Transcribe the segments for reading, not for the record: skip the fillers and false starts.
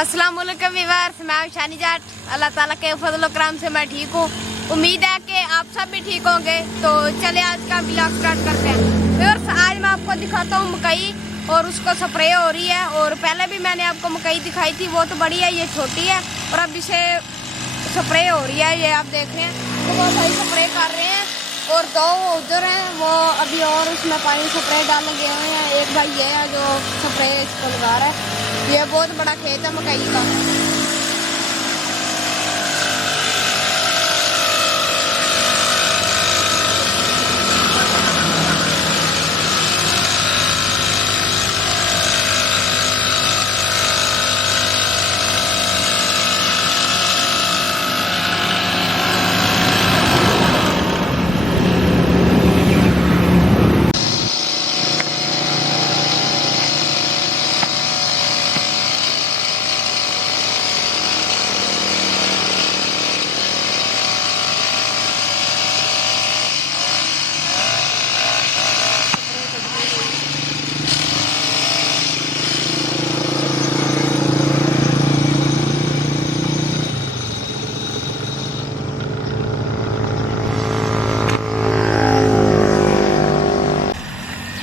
अस्सलाम वालेकुम व्यूअर्स, मैं शानी जाट। अल्लाह ताला के फजल करम से मैं ठीक हूँ। उम्मीद है कि आप सब भी ठीक होंगे। तो चले आज का व्लॉग स्टार्ट करते हैं। व्यूअर्स, आज मैं आपको दिखाता हूँ मकई और उसको स्प्रे हो रही है। और पहले भी मैंने आपको मकई दिखाई थी, वो तो बड़ी है, ये छोटी है। और अब इसे स्प्रे हो रही है, ये आप देख रहे हैं। तो वो भाई स्प्रे कर रहे हैं और दो उधर हैं, वो अभी और उसमें पानी स्प्रे डाल लगे हुए हैं। एक भाई ये है जो स्प्रे इसको लगा रहा है। ये बहुत बड़ा खेत है मकई का।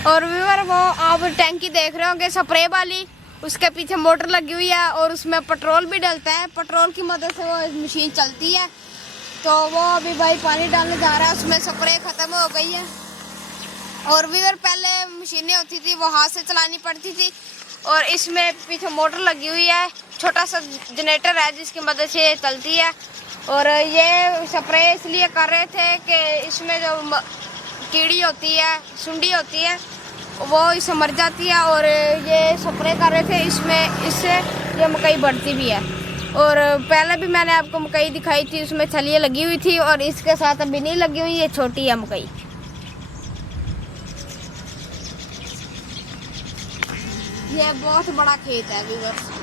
और व्यूअर, वो आप टैंकी देख रहे होंगे स्प्रे वाली, उसके पीछे मोटर लगी हुई है और उसमें पेट्रोल भी डलता है। पेट्रोल की मदद से वो मशीन चलती है। तो वो अभी भाई पानी डालने जा रहा है, उसमें स्प्रे खत्म हो गई है। और व्यूअर, पहले मशीनें होती थी वो हाथ से चलानी पड़ती थी, और इसमें पीछे मोटर लगी हुई है, छोटा सा जनरेटर है जिसकी मदद से चलती है। और ये स्प्रे इसलिए कर रहे थे कि इसमें जो कीड़ी होती है, सुंडी होती है, वो इसे मर जाती है। और ये स्प्रे कर रहे थे इससे ये मकई बढ़ती भी है। और पहले भी मैंने आपको मकई दिखाई थी, उसमें छलियाँ लगी हुई थी, और इसके साथ अभी नहीं लगी हुई, ये छोटी है मकई। ये बहुत बड़ा खेत है व्यूअर्स।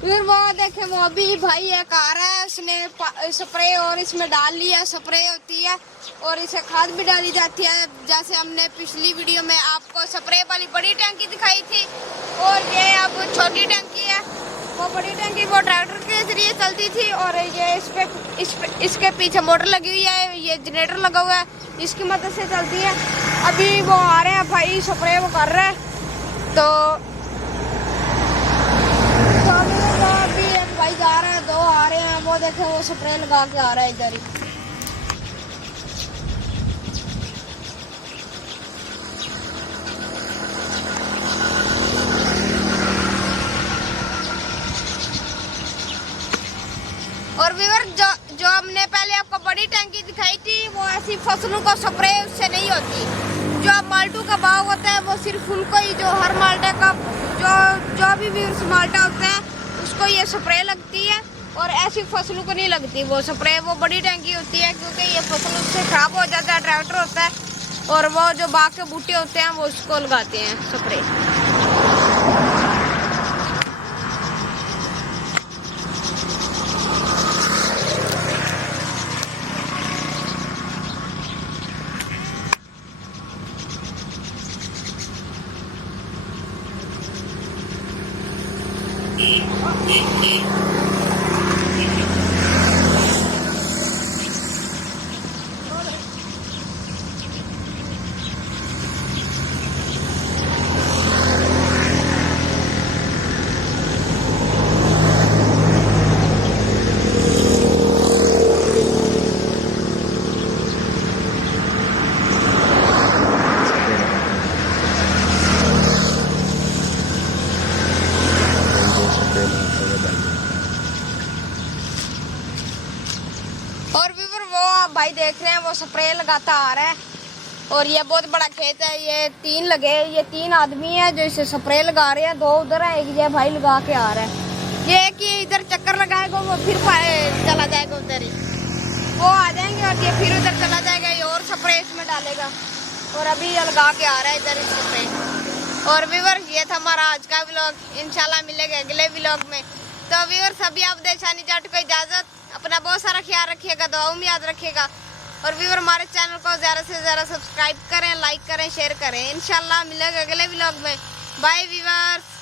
फिर वो देखे, वो भी भाई एक आ रहा है, उसने स्प्रे और इसमें डाल लिया। स्प्रे होती है और इसे खाद भी डाली जाती है, जैसे हमने पिछली वीडियो में आपको स्प्रे वाली बड़ी टंकी दिखाई थी। और ये अब छोटी टंकी है। वो बड़ी टंकी वो ट्रैक्टर के जरिए चलती थी, और ये इसके पीछे मोटर लगी हुई है, ये जनरेटर लगा हुआ है, इसकी मदद से चलती है। अभी वो आ रहे हैं भाई, स्प्रे वो कर रहे हैं। तो अभी एक भाई जा रहे हैं, दो आ रहे हैं, वो देखे वो स्प्रे लगा के आ रहा है इधर ही। और व्यूअर, जो हमने पहले आपको बड़ी टंकी दिखाई थी, वो ऐसी फसलों को स्प्रे उससे नहीं होती। जो माल्टू का भाव होता है वो सिर्फ उनको ही, जो हर माल्टे का जो भी माल्टा होता है उसको ये स्प्रे लगती है, और ऐसी फसलों को नहीं लगती वो स्प्रे। वो बड़ी टंकी होती है, क्योंकि ये फसल उससे खराब हो जाता है, ट्रैक्टर होता है, और वो जो बाग के बूटे होते हैं वो उसको लगाते हैं स्प्रे। और व्यूअर, वो भाई देख रहे हैं वो स्प्रे लगाता आ रहा है। और ये बहुत बड़ा खेत है, ये तीन आदमी हैं जो इसे स्प्रे लगा रहे हैं। दो उधर है, एक ये भाई लगा के आ रहा है। ये कि इधर चक्कर लगाएगा, वो फिर चला जाएगा उधर ही, वो आ जाएंगे और ये फिर उधर चला जाएगा, ये और स्प्रे इसमें डालेगा। और अभी ये लगा के आ रहा है इधर स्प्रे। और व्यूअर, ये था हमारा आज का व्लॉग। इंशाल्लाह मिलेंगे अगले व्लॉग में। तो व्यूअर, सभी आप दे शानी जाट को इजाजत। अपना बहुत सारा ख्याल रखिएगा, दुआओं में याद रखिएगा। और व्यूअर हमारे चैनल को ज़्यादा से ज़्यादा सब्सक्राइब करें, लाइक करें, शेयर करें। इंशाल्लाह मिलेंगे अगले व्लॉग में। Bye viewers.